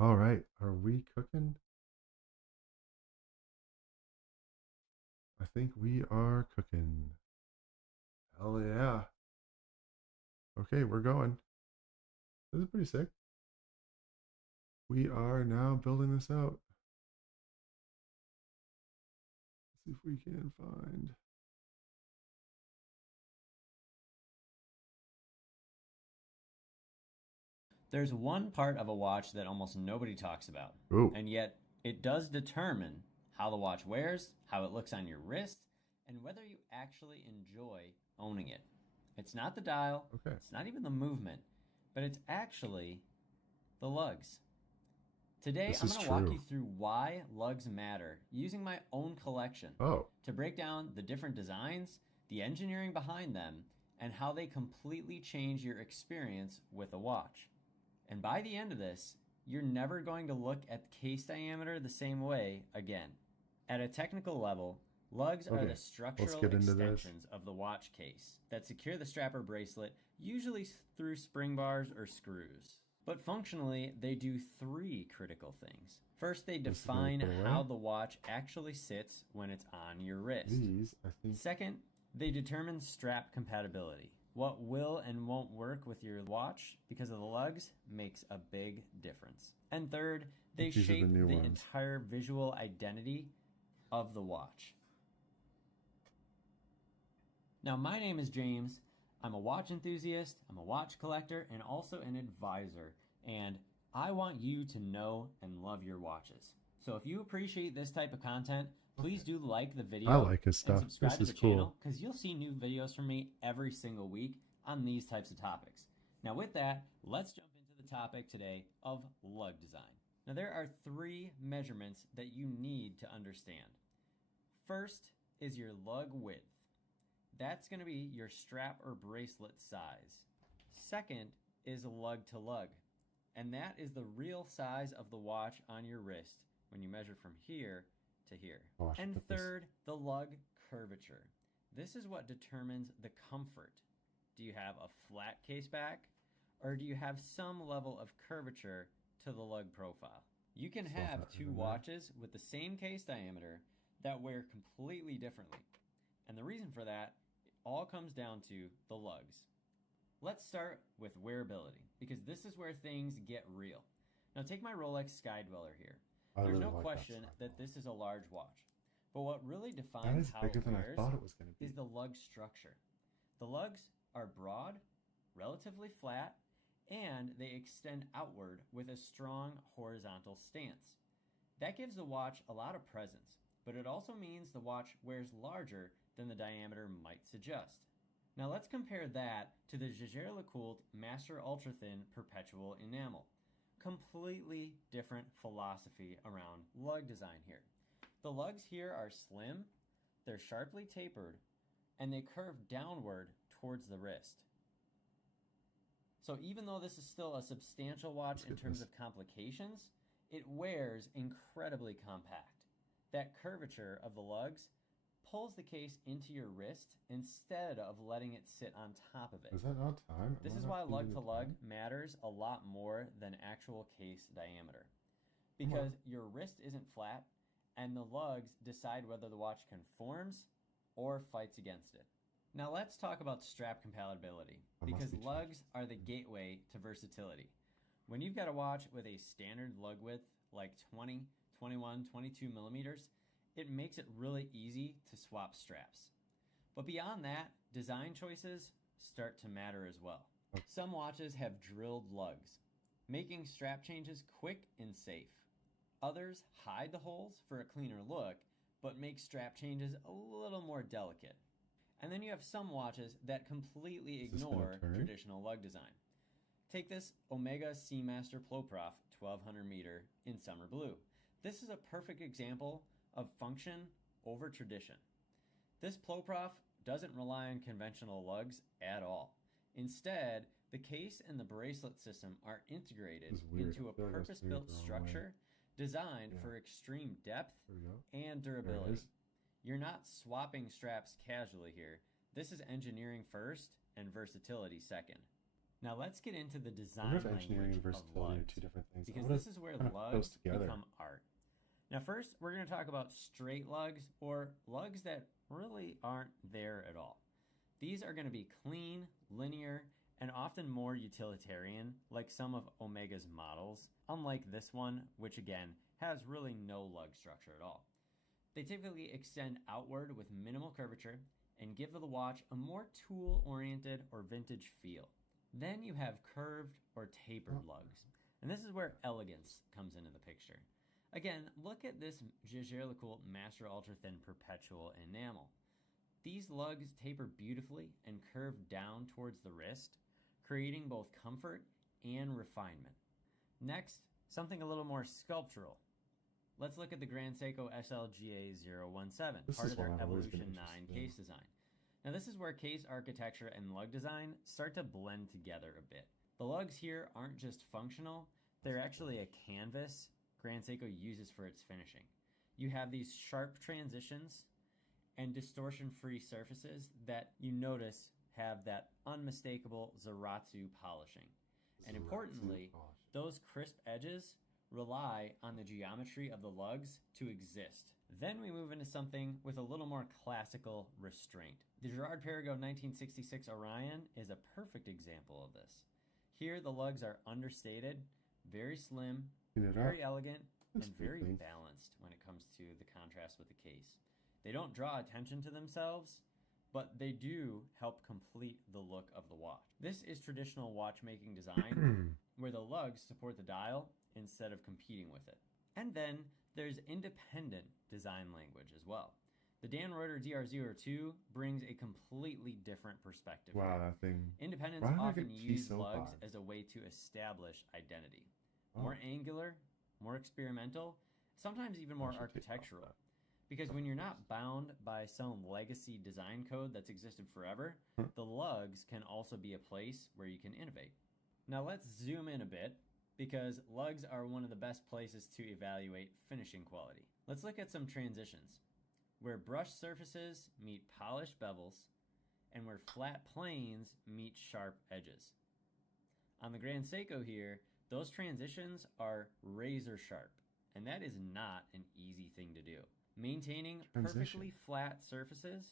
All right, are we cooking? I think we are cooking. Hell yeah. Okay, we're going. This is pretty sick. We are now building this out. Let's see if we can find. There's one part of a watch that almost nobody talks about, Oh, and yet it does determine how the watch wears, how it looks on your wrist, and whether you actually enjoy owning it. It's not the dial, okay. it's not even the movement, but it's actually the lugs. Today, This I'm is going to walk you true. through why lugs matter using my own collection Oh, to break down the different designs, the engineering behind them, and how they completely change your experience with a watch. And by the end of this, you're never going to look at case diameter the same way again. At a technical level, lugs are the okay. Let's structural get into this. extensions of the watch case that secure the strap or bracelet, usually through spring bars or screws. But functionally, they do three critical things. First, they This is going to define put how away. the watch actually sits when it's on your wrist. These, I think. Second, they determine strap compatibility. What will and won't work with your watch because of the lugs makes a big difference. And third, I they think these are the shape new the ones. entire visual identity of the watch. Now, my name is James. I'm a watch enthusiast, I'm a watch collector, and also an advisor. And I want you to know and love your watches. So if you appreciate this type of content, please Okay. do like the I video like his and stuff. subscribe This to is the cool. channel because you'll see new videos from me every single week on these types of topics. Now, with that, let's jump into the topic today of lug design. Now, there are three measurements that you need to understand. First is your lug width. That's going to be your strap or bracelet size. Second is lug to lug, and that is the real size of the watch on your wrist when you measure from here to here. Oh, I should And put this. third, the lug curvature. This is what determines the comfort. Do you have a flat case back, or do you have some level of curvature to the lug profile? You can Slot have that right two in there. watches with the same case diameter that wear completely differently. And the reason for that all comes down to the lugs. Let's start with wearability because this is where things get real. Now, take my Rolex Sky Dweller here. I There's really no like that question slide that wall. this is a large watch. But what really That defines is how bigger it than I wears thought it was going to is be. the lug structure. The lugs are broad, relatively flat, and they extend outward with a strong horizontal stance. That gives the watch a lot of presence, but it also means the watch wears larger than the diameter might suggest. Now let's compare that to the Jaeger-LeCoultre Master Ultra Thin Perpetual Enamel. Completely different philosophy around lug design here. The lugs here are slim, they're sharply tapered, and they curve downward towards the wrist. So even though this is still a substantial watch Let's in get terms this. of complications, it wears incredibly compact. That curvature of the lugs pulls the case into your wrist instead of letting it sit on top of it. Is that not time? Am This I is not why changing lug the to lug time? matters a lot more than actual case diameter Come on. because your wrist isn't flat and the lugs decide whether the watch conforms or fights against it. Now let's talk about strap compatibility I must because be changing lugs are the something. gateway to versatility. When you've got a watch with a standard lug width like 20, 21, 22 millimeters, it makes it really easy to swap straps. But beyond that, design choices start to matter as well. Okay. Some watches have drilled lugs, making strap changes quick and safe. Others hide the holes for a cleaner look, but make strap changes a little more delicate. And then you have some watches that completely Is this going to ignore turn? traditional lug design. Take this Omega Seamaster Ploprof 1200 meter in summer blue. This is a perfect example of function over tradition. This Ploprof doesn't rely on conventional lugs at all. Instead, the case and the bracelet system are integrated This is weird. I into a feel like I was doing it purpose-built the wrong way. structure designed Yeah. for extreme depth There we go. and There it durability. is. You're not swapping straps casually here. This is engineering first and versatility second. Now let's get into the I design wonder if engineering and language of versatility are lugs, two different things. because this is where kind of lugs goes together. become art. Now first, we're going to talk about straight lugs, or lugs that really aren't there at all. These are going to be clean, linear, and often more utilitarian, like some of Omega's models, unlike this one, which again has really no lug structure at all. They typically extend outward with minimal curvature and give the watch a more tool-oriented or vintage feel. Then you have curved or tapered lugs, and this is where elegance comes into the picture. Again, look at this Jaeger-LeCoultre Master Ultra Thin Perpetual Enamel. These lugs taper beautifully and curve down towards the wrist, creating both comfort and refinement. Next, something a little more sculptural. Let's look at the Grand Seiko SLGA 017, part of their Evolution 9 case design. Now this is where case architecture and lug design start to blend together a bit. The lugs here aren't just functional, they're actually a canvas Grand Seiko uses for its finishing. You have these sharp transitions and distortion-free surfaces that you notice have that unmistakable Zaratsu polishing. And importantly, those crisp edges rely on the geometry of the lugs to exist. Then we move into something with a little more classical restraint. The Girard-Perregaux 1966 Orion is a perfect example of this. Here the lugs are understated, very slim, very elegant, and very balanced when it comes to the contrast with the case. They don't draw attention to themselves, but they do help complete the look of the watch. This is traditional watchmaking design, where the lugs support the dial instead of competing with it. And then there's independent design language as well. The Dan Reuter DR02 brings a completely different perspective. Wow, that thing. Independents often use lugs as a way to establish identity. More angular, more experimental, sometimes even more architectural. Because when you're not bound by some legacy design code that's existed forever, the lugs can also be a place where you can innovate. Now let's zoom in a bit, because lugs are one of the best places to evaluate finishing quality. Let's look at some transitions, where brushed surfaces meet polished bevels, and where flat planes meet sharp edges. On the Grand Seiko here, those transitions are razor sharp, and that is not an easy thing to do. Maintaining perfectly flat surfaces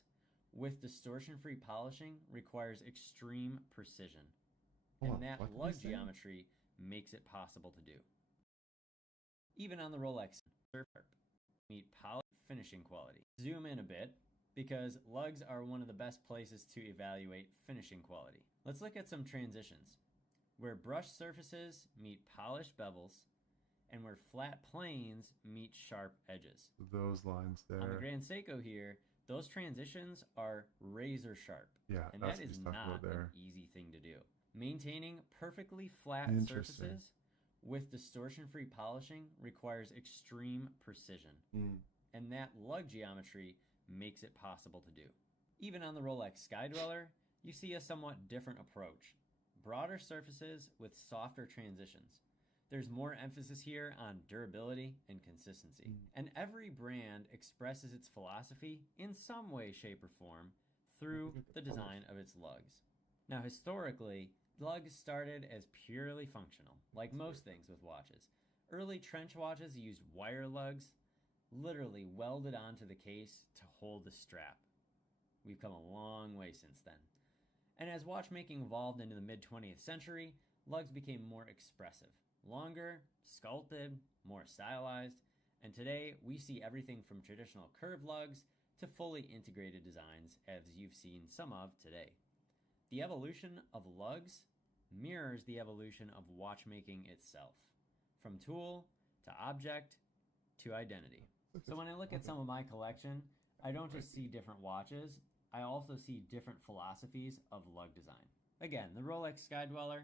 with distortion-free polishing requires extreme precision, and that lug geometry makes it possible to do. Even on the Rolex, meet polished finishing quality. Zoom in a bit, because lugs are one of the best places to evaluate finishing quality. Let's look at some transitions, where brushed surfaces meet polished bevels, and where flat planes meet sharp edges. Those lines there. On the Grand Seiko here, those transitions are razor sharp. Yeah, and that is not an easy thing to do. Maintaining perfectly flat surfaces with distortion-free polishing requires extreme precision. And that lug geometry makes it possible to do. Even on the Rolex Skydweller, you see a somewhat different approach. Broader surfaces with softer transitions. There's more emphasis here on durability and consistency. And every brand expresses its philosophy in some way, shape, or form through the design of its lugs. Now, historically, lugs started as purely functional, like most things with watches. Early trench watches used wire lugs, literally welded onto the case to hold the strap. We've come a long way since then. And as watchmaking evolved into the mid-20th century, lugs became more expressive. Longer, sculpted, more stylized, and today we see everything from traditional curved lugs to fully integrated designs, as you've seen some of today. The evolution of lugs mirrors the evolution of watchmaking itself, from tool to object to identity. So when I look at some of my collection, I don't just see different watches, I also see different philosophies of lug design. Again, the Rolex Skydweller,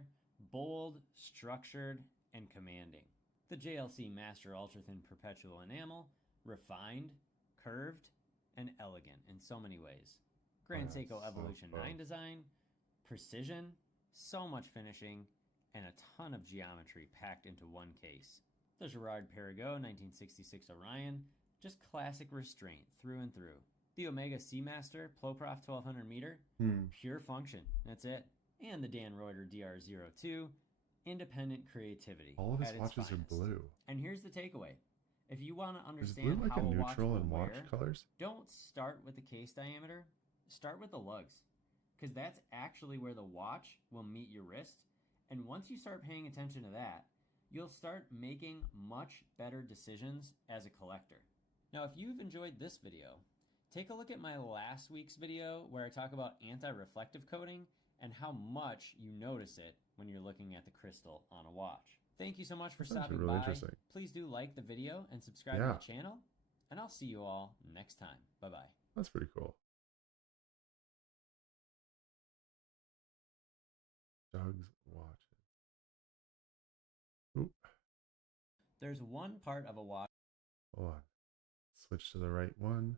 bold, structured, and commanding. The JLC Master Ultra Thin Perpetual Enamel, refined, curved, and elegant in so many ways. Grand Seiko Evolution 9 design, precision, so much finishing, and a ton of geometry packed into one case. The Girard-Perregaux 1966 Orion, just classic restraint through and through. The Omega Seamaster Ploprof 1200 meter, pure function, that's it. and the Dan Reuter DR02, independent creativity All of his at its watches are finest. blue. And here's the takeaway. If you want to Is blue understand like how a a watch neutral will in watch wear, colors? don't start with the case diameter, start with the lugs. Because that's actually where the watch will meet your wrist. And once you start paying attention to that, you'll start making much better decisions as a collector. Now, if you've enjoyed this video, take a look at my last week's video where I talk about anti-reflective coating and how much you notice it when you're looking at the crystal on a watch. Thank you so much for stopping really by. interesting. Please do like the video and subscribe to the channel, and I'll see you all next time. Bye-bye. That's pretty cool. Doug's watches. Oop. There's one part of a watch. Hold on. Switch to the right one.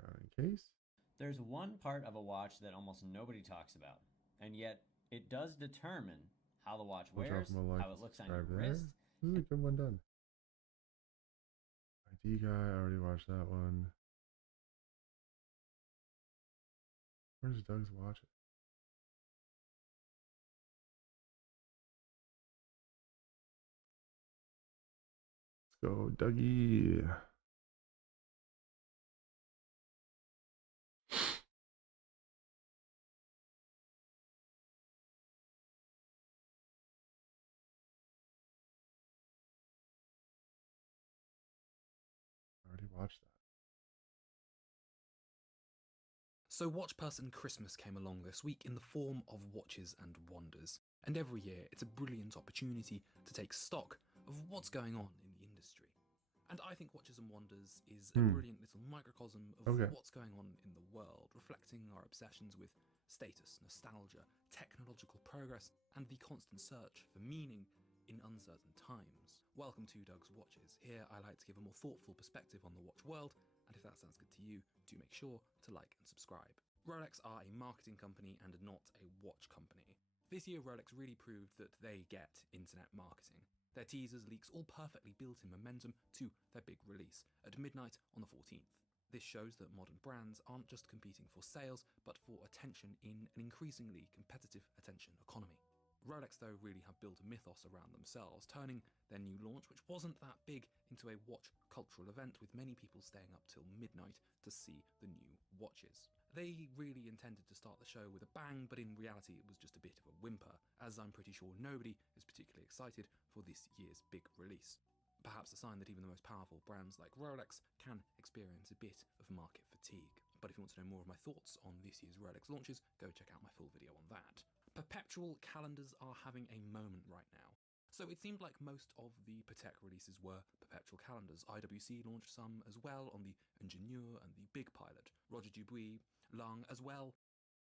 Crown and case. There's one part of a watch that almost nobody talks about, and yet it does determine how the watch wears, how it looks on your wrist. This is a good one done. ID guy, I already watched that one. Where's Doug's watch? Let's go, Dougie. I already watched that. So Watch Person Christmas came along this week in the form of Watches and Wonders, and every year it's a brilliant opportunity to take stock of what's going on in the industry. And I think Watches and Wonders is a brilliant little microcosm of what's going on in the world, reflecting our obsessions with status, nostalgia, technological progress, and the constant search for meaning in uncertain times. Welcome to Doug's Watches. Here I like to give a more thoughtful perspective on the watch world, and if that sounds good to you, do make sure to like and subscribe. Rolex are a marketing company and not a watch company. This year Rolex really proved that they get internet marketing. Their teasers, leaks, all perfectly built in momentum to their big release at midnight on the 14th. This shows that modern brands aren't just competing for sales, but for attention in an increasingly competitive attention economy. Rolex, though, really have built a mythos around themselves, turning their new launch, which wasn't that big, into a watch cultural event with many people staying up till midnight to see the new watches. They really intended to start the show with a bang, but in reality it was just a bit of a whimper, as I'm pretty sure nobody is particularly excited for this year's big release. Perhaps a sign that even the most powerful brands like Rolex can experience a bit of market fatigue. But if you want to know more of my thoughts on this year's Rolex launches, go check out my full video on that. Perpetual calendars are having a moment right now. So it seemed like most of the Patek releases were perpetual calendars. IWC launched some as well on the Ingenieur and the Big Pilot. Roger Dubuis, Lang as well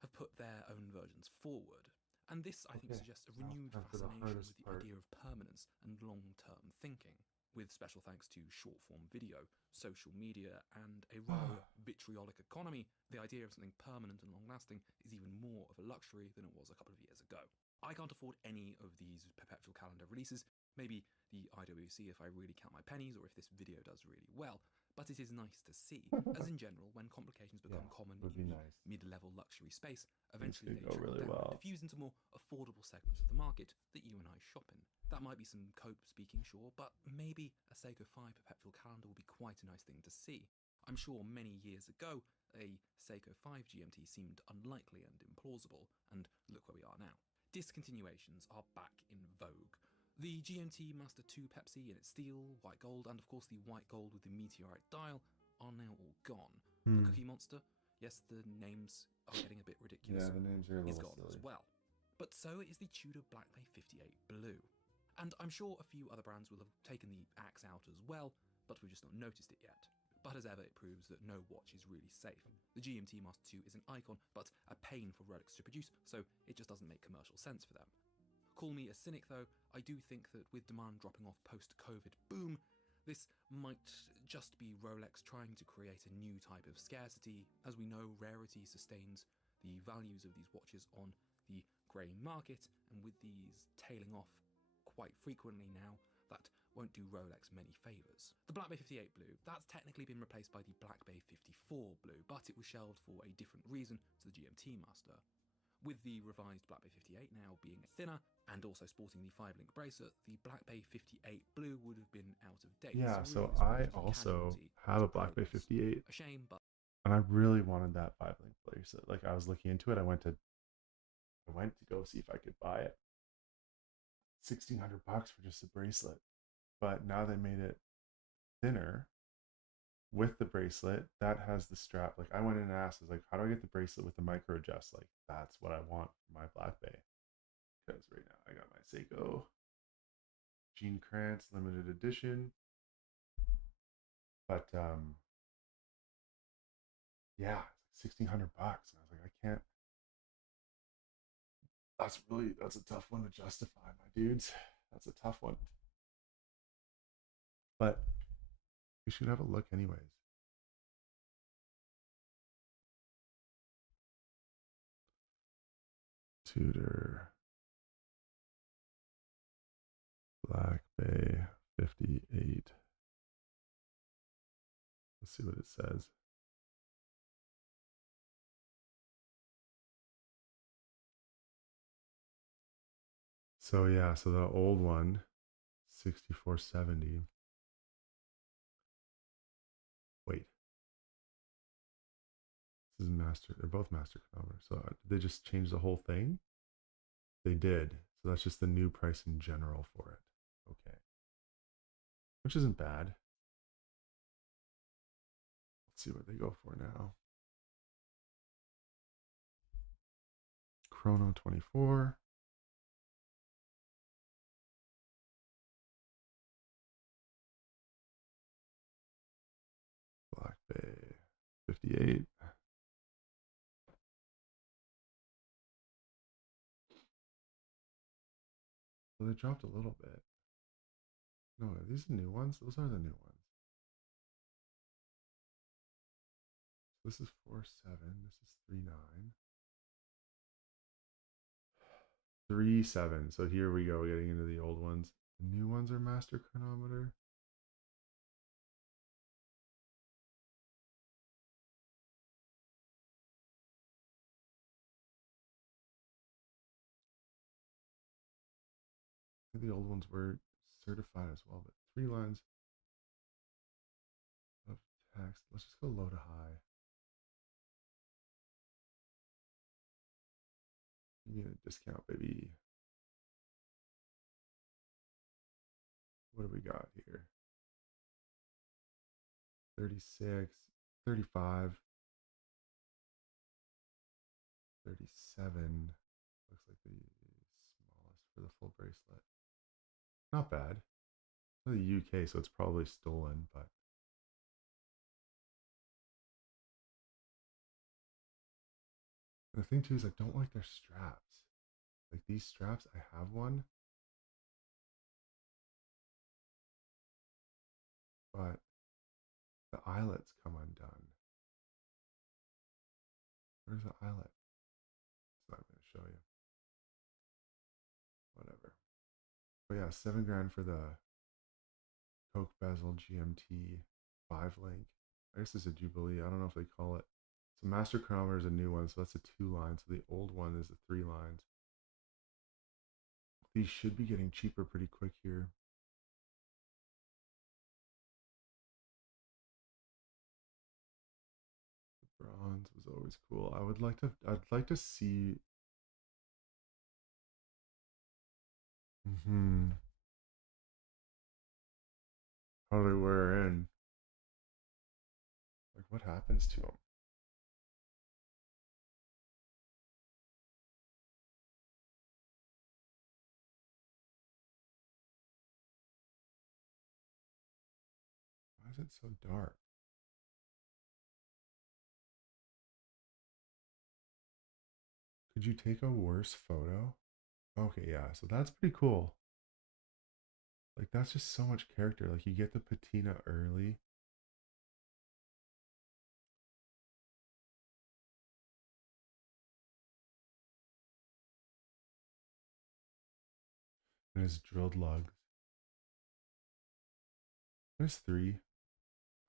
have put their own versions forward. And this, I think, suggests a renewed fascination with the idea of permanence and long-term thinking, with special thanks to short-form video, social media, and a rather vitriolic economy. The idea of something permanent and long-lasting is even more of a luxury than it was a couple of years ago. I can't afford any of these perpetual calendar releases, maybe the IWC if I really count my pennies or if this video does really well, but it is nice to see, as in general, when complications become common in the mid-level luxury space, eventually they trickle down and diffuse into more affordable segments of the market that you and I shop in. That might be some cope speaking, sure, but maybe a Seiko 5 perpetual calendar will be quite a nice thing to see. I'm sure many years ago, a Seiko 5 GMT seemed unlikely and implausible, and look where we are now. Discontinuations are back in vogue. The GMT Master 2 Pepsi in its steel, white gold, and of course the white gold with the meteorite dial are now all gone. The Cookie Monster, yes, the names are getting a bit ridiculous, the names are a is little gone silly. as well. But so is the Tudor Black Bay 58 Blue. And I'm sure a few other brands will have taken the axe out as well, but we've just not noticed it yet. But as ever, it proves that no watch is really safe. The GMT Master 2 is an icon, but a pain for Rolex to produce, so it just doesn't make commercial sense for them. Call me a cynic though, I do think that with demand dropping off post-COVID boom, this might just be Rolex trying to create a new type of scarcity. As we know, rarity sustains the values of these watches on the grey market, and with these tailing off quite frequently now, that won't do Rolex many favours. The Black Bay 58 Blue, that's technically been replaced by the Black Bay 54 Blue, but it was shelved for a different reason to the GMT Master. With the revised Black Bay 58 now being thinner and also sporting the 5-link bracelet, the Black Bay 58 Blue would have been out of date. Yeah, so really so this I was a also casualty have to a Black Bay progress. 58, A shame, but and I really wanted that 5-link bracelet. Like, I was looking into it. I went to go see if I could buy it. $1,600 for just a bracelet. But now they made it thinner with the bracelet that has the strap. Like, I went in and asked, I was like, how do I get the bracelet with the micro adjust? Like, that's what I want for my Black Bay. Because right now I got my Seiko Gene Kranz limited edition. But yeah, it's like $1,600. And I was like, I can't. That's a tough one to justify, my dudes. That's a tough one. But we should have a look anyways. Tudor Black Bay 58. Let's see what it says. So yeah, so the old one, 6470. Wait. This is master. They're both master chronometers. So did they just change the whole thing? They did. So that's just the new price in general for it. Okay. Which isn't bad. Let's see what they go for now. Chrono 24. Black Bay 58. So they dropped a little bit. No, are these the new ones? Those are the new ones. So this is 4.7. This is 3.9. 3.7. So here we go, getting into the old ones. The new ones are master chronometer. The old ones were certified as well, but 3 lines of text. Let's just go low to high. Give me a discount, baby. What do we got here? 36, 35, 37. Looks like the smallest for the full bracelet. Not bad. For the UK, so it's probably stolen, but the thing too is I don't like their straps. Like these straps, I have one, but the eyelets come undone. Where's the eyelet? It's not going to show you. Whatever. But yeah, $7,000 for the Coke bezel GMT 5-link. I guess it's a Jubilee. I don't know if they call it. So Master Chronometer is a new one, so that's a 2-line. So the old one is the 3 lines. These should be getting cheaper pretty quick here. The bronze was always cool. I'd like to see. How do they wear in? Like, what happens to them? Why is it so dark? Could you take a worse photo? Okay, yeah, so that's pretty cool. Like, that's just so much character. Like, you get the patina early. And it's drilled lugs. There's 3.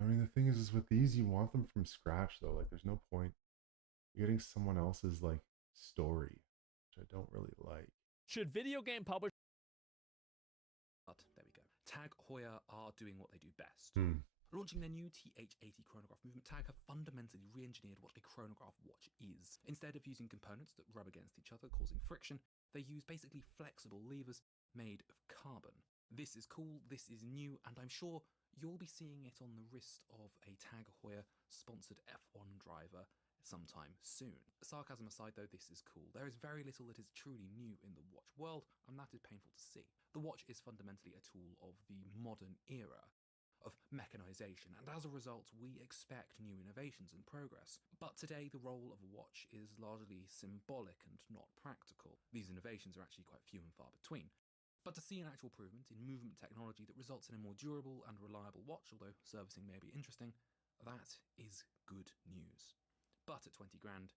I mean, the thing is with these, you want them from scratch, though. Like, there's no point. You're getting someone else's, like, story. which I don't really like. Should video game publishers... But there we go. Tag Heuer are doing what they do best. Launching their new TH80 chronograph movement, Tag have fundamentally re-engineered what a chronograph watch is. Instead of using components that rub against each other, causing friction, they use basically flexible levers made of carbon. This is cool, this is new, and I'm sure you'll be seeing it on the wrist of a Tag Heuer sponsored F1 driver sometime soon. Sarcasm aside though, this is cool. There is very little that is truly new in the watch world, and that is painful to see. The watch is fundamentally a tool of the modern era of mechanization, and as a result we expect new innovations and progress. But today the role of a watch is largely symbolic and not practical. These innovations are actually quite few and far between. But to see an actual improvement in movement technology that results in a more durable and reliable watch, although servicing may be interesting, that is good news. But at 20 grand,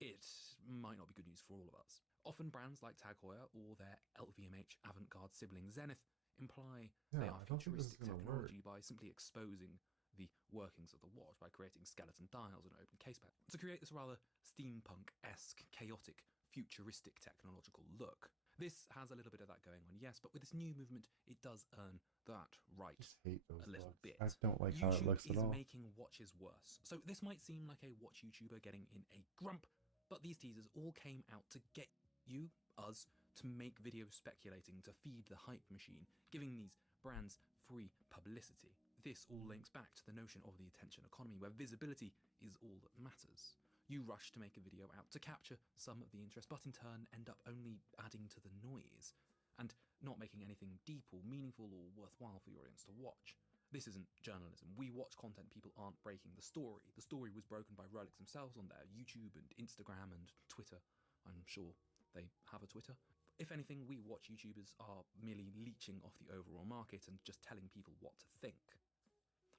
it might not be good news for all of us. Often brands like Tag Heuer or their LVMH avant-garde sibling Zenith imply they are futuristic technology by simply exposing the workings of the watch by creating skeleton dials and open case pack to create this rather steampunk-esque, chaotic, futuristic technological look. This has a little bit of that going on, yes, but with this new movement, it does earn that right a little bit. I don't like how it looks at all. YouTube is making watches worse. So this might seem like a watch YouTuber getting in a grump, but these teasers all came out to get you, us, to make videos speculating, to feed the hype machine, giving these brands free publicity. This all links back to the notion of the attention economy, where visibility is all that matters. You rush to make a video out to capture some of the interest, but in turn end up only adding to the noise, and not making anything deep or meaningful or worthwhile for your audience to watch. This isn't journalism. We watch content, people aren't breaking the story. The story was broken by Rolex themselves on their YouTube and Instagram and Twitter. I'm sure they have a Twitter. If anything, we watch YouTubers are merely leeching off the overall market and just telling people what to think.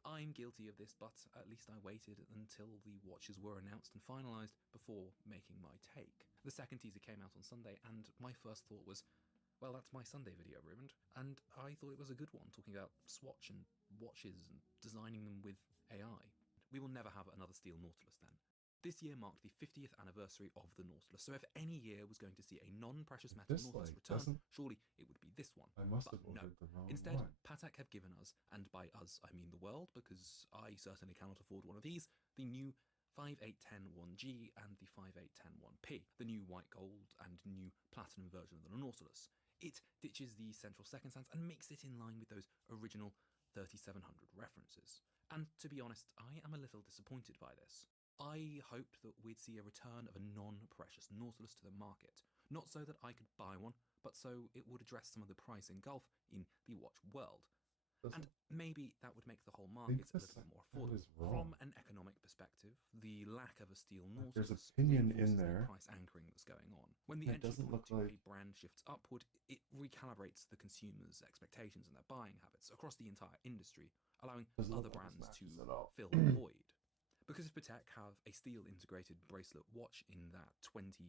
I'm guilty of this, but at least I waited until the watches were announced and finalised before making my take. The second teaser came out on Sunday, and my first thought was, well, that's my Sunday video ruined, and I thought it was a good one, talking about Swatch and watches and designing them with AI. We will never have another steel Nautilus then. This year marked the 50th anniversary of the Nautilus, so if any year was going to see a non-precious metal Nautilus return, surely it would be this one. I must have ordered the wrong Instead, one. Patek have given us, and by us I mean the world, because I certainly cannot afford one of these, the new 58101G and the 58101P, the new white gold and new platinum version of the Nautilus. It ditches the central second stance and makes it in line with those original 3700 references. And to be honest, I am a little disappointed by this. I hoped that we'd see a return of a non-precious Nautilus to the market, not so that I could buy one, but so it would address some of the pricing gulf in the watch world. And maybe that would make the whole market a little bit more affordable. From an economic perspective, the lack of a steel Nautilus there's opinion in there. The price anchoring that's going on. When the entry point to a brand shifts upward, it recalibrates the consumer's expectations and their buying habits across the entire industry, allowing other brands to fill the void. Because if Patek have a steel integrated bracelet watch in that £20,000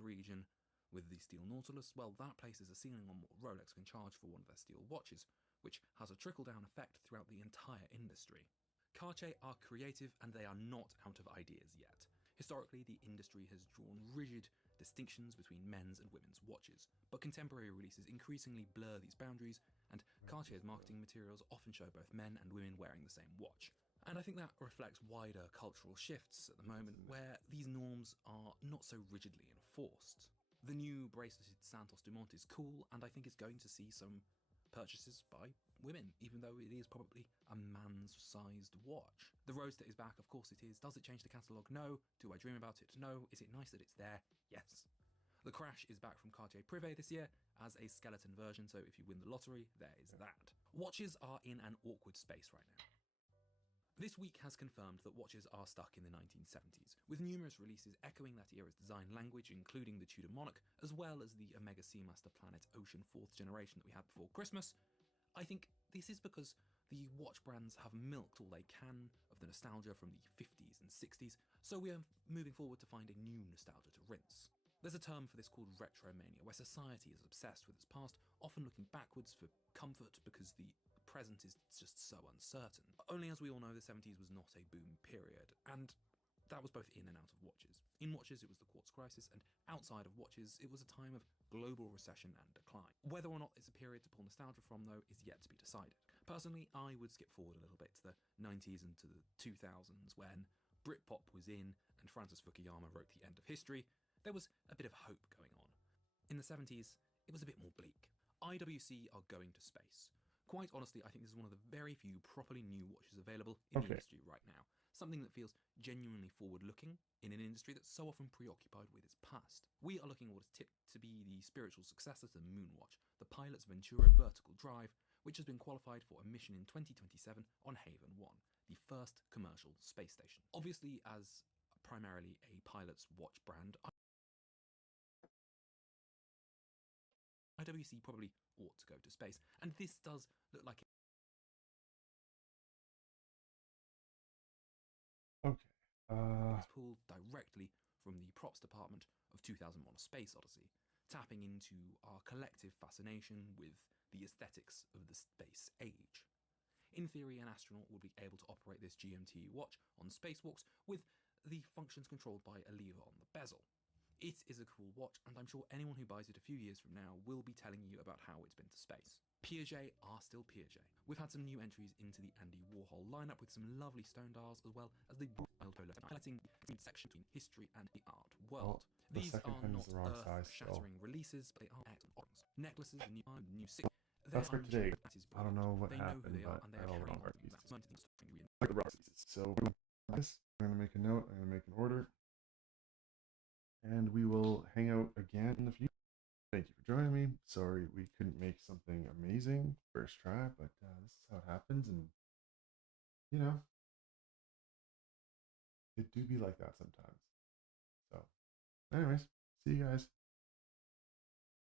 region with the steel Nautilus, well, that places a ceiling on what Rolex can charge for one of their steel watches, which has a trickle-down effect throughout the entire industry. Cartier are creative and they are not out of ideas yet. Historically, the industry has drawn rigid distinctions between men's and women's watches, but contemporary releases increasingly blur these boundaries, and Cartier's marketing materials often show both men and women wearing the same watch. And I think that reflects wider cultural shifts at the moment, where these norms are not so rigidly enforced. The new braceleted Santos Dumont is cool, and I think it's going to see some purchases by women, even though it is probably a man's-sized watch. The Roadster is back, of course it is. Does it change the catalogue? No. Do I dream about it? No. Is it nice that it's there? Yes. The Crash is back from Cartier Privé this year as a skeleton version, so if you win the lottery, there is that. Watches are in an awkward space right now. This week has confirmed that watches are stuck in the 1970s, with numerous releases echoing that era's design language, including the Tudor Monarch, as well as the Omega Seamaster Planet Ocean 4th generation that we had before Christmas. I think this is because the watch brands have milked all they can of the nostalgia from the 50s and 60s, so we are moving forward to find a new nostalgia to rinse. There's a term for this called retromania, where society is obsessed with its past, often looking backwards for comfort because the present is just so uncertain. Only as we all know, the 70s was not a boom period, and That was both in and out of watches. In watches, it was the quartz crisis, and outside of watches, it was a time of global recession and decline. Whether or not it's a period to pull nostalgia from, though, is yet to be decided. Personally, I would skip forward a little bit to the 90s and to the 2000s when Britpop was in and Francis Fukuyama wrote The End of History. There was a bit of hope going on. In the 70s, it was a bit more bleak. IWC are going to space. Quite honestly, I think this is one of the very few properly new watches available in the industry right now. Something that feels genuinely forward-looking in an industry that's so often preoccupied with its past. We are looking at what is tipped to be the spiritual successor to the Moonwatch, the Pilot's Ventura Vertical Drive, which has been qualified for a mission in 2027 on Haven 1, the first commercial space station. Obviously, as primarily a pilot's watch brand, IWC probably ought to go to space, and this does look like Okay. it's pulled directly from the props department of 2001: A Space Odyssey, tapping into our collective fascination with the aesthetics of the space age. In theory, an astronaut would be able to operate this GMT watch on spacewalks with the functions controlled by a lever on the bezel. It is a cool watch, and I'm sure anyone who buys it a few years from now will be telling you about how it's been to space. Piaget are still Piaget. We've had some new entries into the Andy Warhol lineup with some lovely stone dials, as well as the highlighting the intersection between history and the art world. The These second are pen is not the wrong size earth-shattering releases, but they are excellent options. Necklaces, the new six. That's for today. That is I don't know what they know happened, who they are, but and they I are all carrying wrong on pieces. that. Like the rock pieces. So I'm gonna make a note. I'm gonna make an order, and we will hang out again in the future. Thank you for joining me. Sorry we couldn't make something amazing first try, but this is how it happens, and you know, it do be like that sometimes. So, anyways, see you guys.